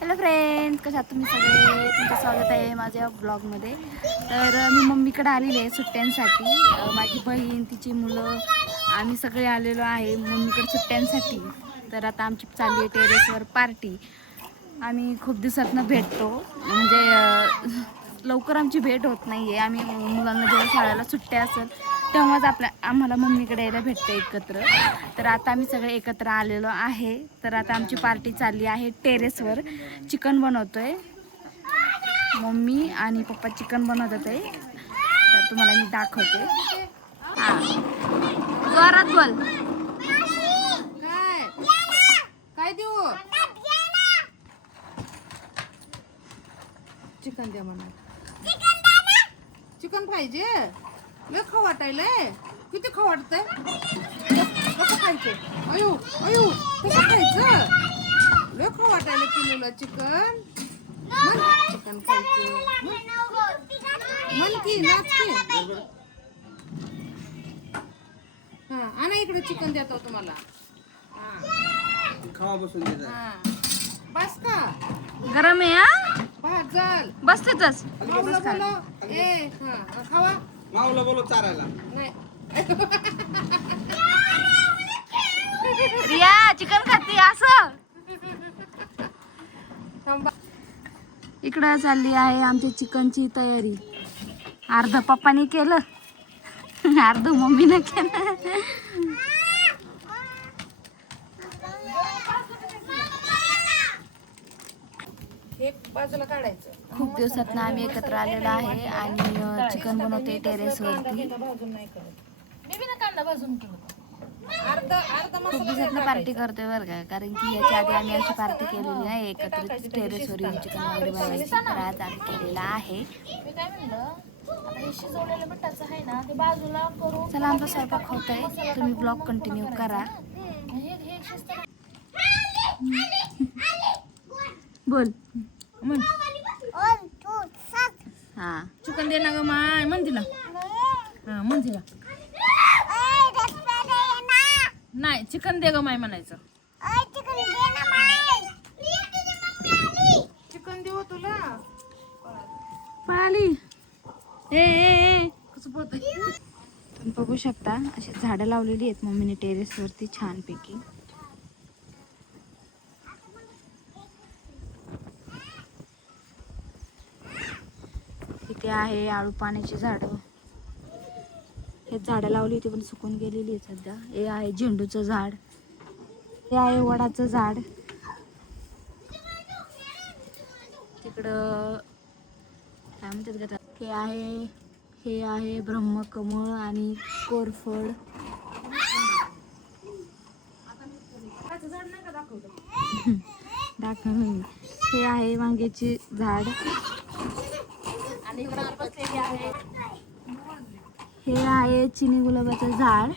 Hello friends, कशा आहात तुम्ही सगळे? तुमचं स्वागत आहे माझ्या ब्लॉगमध्ये. तर मी मम्मीकडे आलेली आहे सुट्ट्यांसाठी. माझी बहीण, तिची मुलं, आम्ही सगळे आलेलो आहे मम्मीकडे सुट्ट्यांसाठी. तर आता आमची चालली आहे टेरेसवर पार्टी. आम्ही खूप दिवसातनं भेटतो, म्हणजे लवकर आमची भेट होत नाही आहे. आम्ही मुलांना जेव्हा शाळेला सुट्ट्या असेल तेव्हाच आम्हाला मम्मीकडे यायला भेटतं एकत्र. तर आता आम्ही सगळे एकत्र आलेलो आहे. तर आता आमची पार्टी चालली आहे टेरेसवर. चिकन बनवतोय मम्मी आणि पप्पा, चिकन बनवतात आहे. तर तुम्हाला मी दाखवते. हां, जोरात बोल. काय काय देऊ? चिकन द्या म्हणा. चिकन पाहिजे. लय खाऊ वाटायलंय. किती खाऊ वाटतंय? कसं खायचं? अयो अयो, कसं खायचं? लय खाऊ वाटायला पिलूला चिकन. म्हण चिकन खायचं. म्हण की, नाच की. हा, आणा इकडे चिकन देतो तुम्हाला. खावा बसून देतात. हा, बस का? गरम आहे हा, बाहेर चल. बस तिथंच. माऊला बोलो. ए हा, खावा. माऊला बोलव चारायला. नाही. रिया चिकन खाते असं. थांबा. इकडं चालली आहे आमच्या चिकनची तयारी. अर्ध पप्पाने केलं, अर्ध मम्मीने केलं. हे बाजूला काढायचं. खूप दिवसात आम्ही एकत्र आलेलो आहे आणि चिकन बनवते टेरेसवरती. भाजून नाही करत. मी बी ना कांदा भाजून केलं. अर्धा अर्धा खूप मसाला दिवसात पार्टी करतोय बरं का, कारण की याच्या आधी आम्ही अशी पार्टी केलेली नाही एकत्र टेरेसवर येऊन चिकन वगैरे बनवायची. तर आज आम्ही केलेला आहे. मी काय म्हणलं, आता हे शिजवलेलं मिठाचं आहे ना, ते बाजूला करून चला, आमचा स्वयंपाक होत आहे. तुम्ही ब्लॉग कंटिन्यू करा. हे शिजतं. बोल. म्हण. हा, चिकन दे ना ग माय, म्हण तिला. हा, म्हण तिला. नाही, चिकन दे ग माय म्हणायचं. चिकन देऊ तुला. पळाली. ए कसं बोलतोय? तुम्ही बघू शकता अशी झाडं लावलेली आहेत मम्मीने टेरेसवरती छानपैकी. इथे आहे आळू पाण्याची झाडं. हे झाडं लावली होती पण सुकून गेलेली आहेत सध्या. हे आहे झेंडूचं झाड, हे आहे वडाचं झाड. तिकडं काय म्हणतात का, हे आहे ब्रह्मकमळ आणि कोरफड. दाखव. हे आहे वांग्याची झाड. आणि इकडं बसलेली आहे. हे आहे चिनी गुलाबाचं झाड.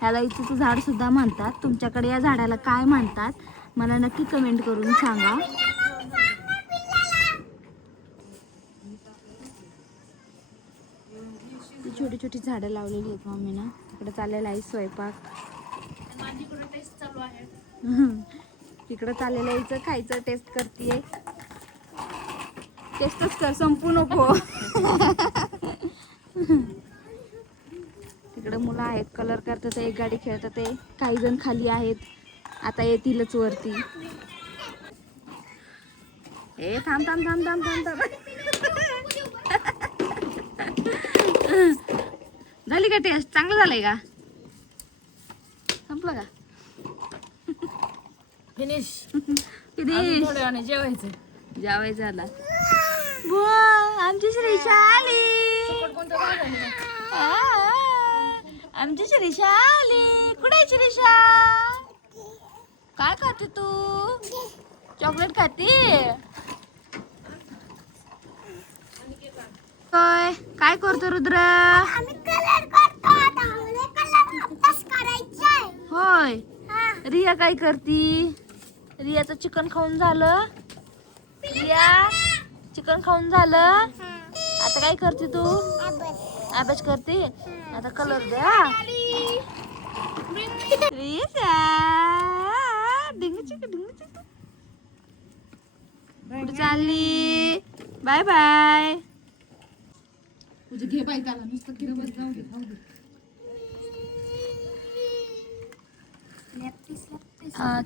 ह्याला इचूचं झाड सुद्धा म्हणतात. तुमच्याकडे या झाडाला काय म्हणतात मला नक्की कमेंट करून सांगा. छोटी छोटी झाडं लावलेली आहेत मम्मीनं. इकडे चाललेला आहे स्वयंपाक. माझीकडे टेस्ट चालू आहे. इकडं चाललेलं यायचं खायचं, टेस्ट करतीये. टेस्टच कर, संपू नको. तिकडे मुलं आहेत, कलर करतात, एक गाडी खेळतात. काही जण खाली आहेत, आता येतीलच वरती. ए थांब थांब थांब थांब थांब थांब. झाली का टेस्ट? चांगलं झालंय का? संपलं का? फिनिश. किती थोड्या वेळाने जेवायचं. जेवायचं झाला. आमची श्रीषा आली. कोणतं भाजलं? आमची श्रीषा आली. कुठे श्रीषा? काय खाते तू? चॉकलेट खाते? काय करतो रुद्र? होय. रिया काय करती? रियाचं चिकन खाऊन झालं. रिया चिकन खाऊन झालं. आता काय करते तू? अभ्यास करते. आता कलर द्या. रिया डिंग चिक डिंग चिक. कुठे चालली? Bye bye. तुझे घे बाई त्याला नुसतं गिरवत जाऊ दे खाऊ दे.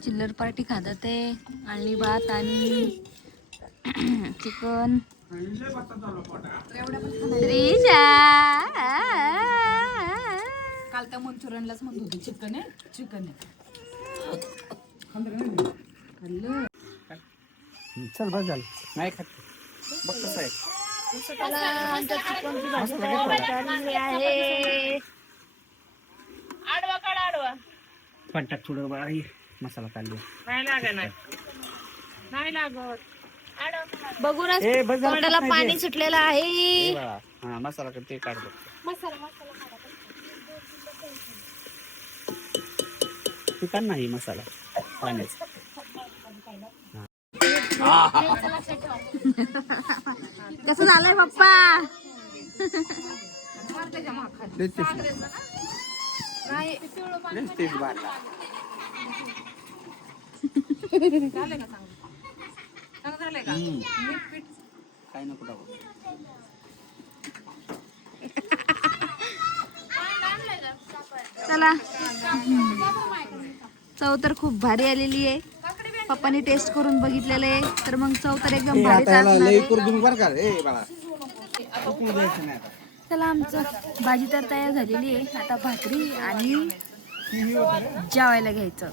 चिल्लर पार्टी खातात ते आणि भात आणि चिकन. श्रीजा काल त्या मंचुरियनलाच म्हणत होती चिकन आहे चिकन आहे. चल बस झालं नाही खात बघ कसं आहे. आडवा काढ आडवा. पंटाक थोडं बघा ही मसाला काढली. नाही लागत. बघूनच ए, बस झालं, तोंडाला नाही पाणी दे. सुटलेलं आहे. हे बघा. हा मसाला ते काढ बघ. तू काढ नाही मसाला पाण्याचा. कसं झालंय पप्पा? झालंय का मीठ पीठ काय नको टाकू. चला, चव तर खूप भारी आलेली आहे. पप्पानी टेस्ट करून बघितलेलं आहे तर मग चव तर एकदम भारी लई करून बरं का ए बाळा. उकळू द्यायचं नाही आता. चला, आमचं भाजी तर तयार झालेली आहे. आता भाकरी आणि जेवायला घ्यायचं.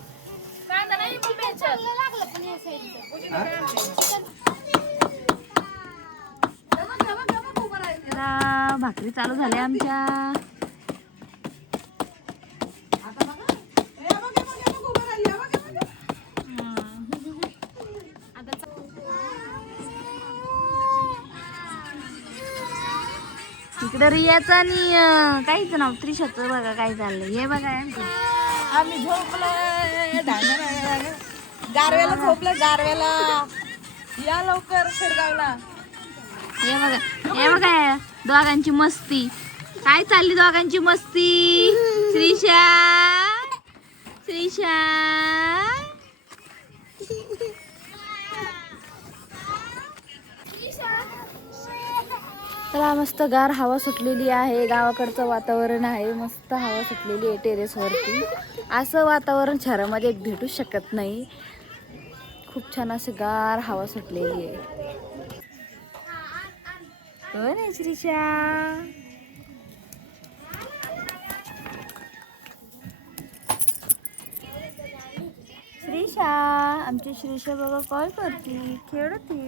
कांदा नाही मम्मीचं. तर भाकरी चालू झाल्या आमच्या. तिकडं रियाचं आणि काहीच नाव त्रिशाचं बघा काय चाललंय. हे बघा आम्ही झोपलोय गारव्याला झोपलोय गारव्याला. या लवकर शेडगावला. हे बघा दोघांची मस्ती. काय चालली दोघांची मस्ती? श्रीशा श्रीशा चला, मस्त गार हवा सुटलेली आहे. गावाकडचं वातावरण आहे. मस्त हवा सुटलेली आहे टेरेसवरती. असं वातावरण शहरामध्ये भेटू शकत नाही. खूप छान असं गार हवा सुटलेली आहे. कोण आहे श्रीशा? श्रीशा, आमची श्रीशा बघा काय करते, खेळते.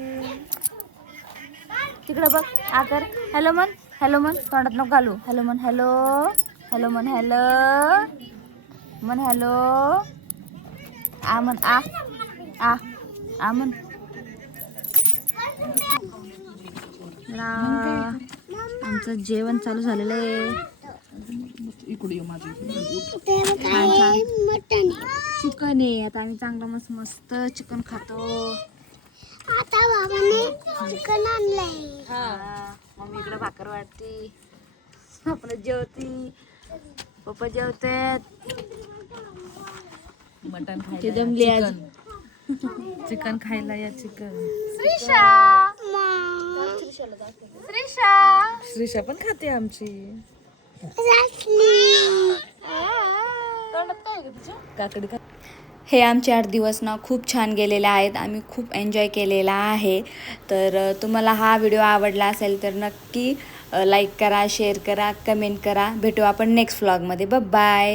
तिकडं बघ, आकर हॅलो म्हण. हॅलो म्हण, तोंडात नको घालू. हॅलो म्हण. हॅलो हॅलो म्हण. हॅलो म्हण. हॅलो आ म्हण. आ आ आ म्हण. आमचं जेवण चालू झालेलं आहे. इकडे माझं चिकन आहे. आता आम्ही चांगलं मस्त मस्त चिकन खातो. आता बाबाने चिकन आणलंय. मम्मी इकडे भाकर वाटते. आपलं जेवती. पप्पा जेवतात. मटण ते खायला जमली आज. चिकन खायला या चिकन. श्रीशा श्रीशा श्रीषा पण खाते आमची. काकडी खा. हे आमचे 8 दिवस ना खूप छान गेलेले आहेत. आम्ही खूप एन्जॉय केलेला आहे. तर तुम्हाला हा व्हिडिओ आवडला असेल तर नक्की लाईक करा, शेअर करा, कमेंट करा. भेटू आपण नेक्स्ट व्लॉगमध्ये. बाय.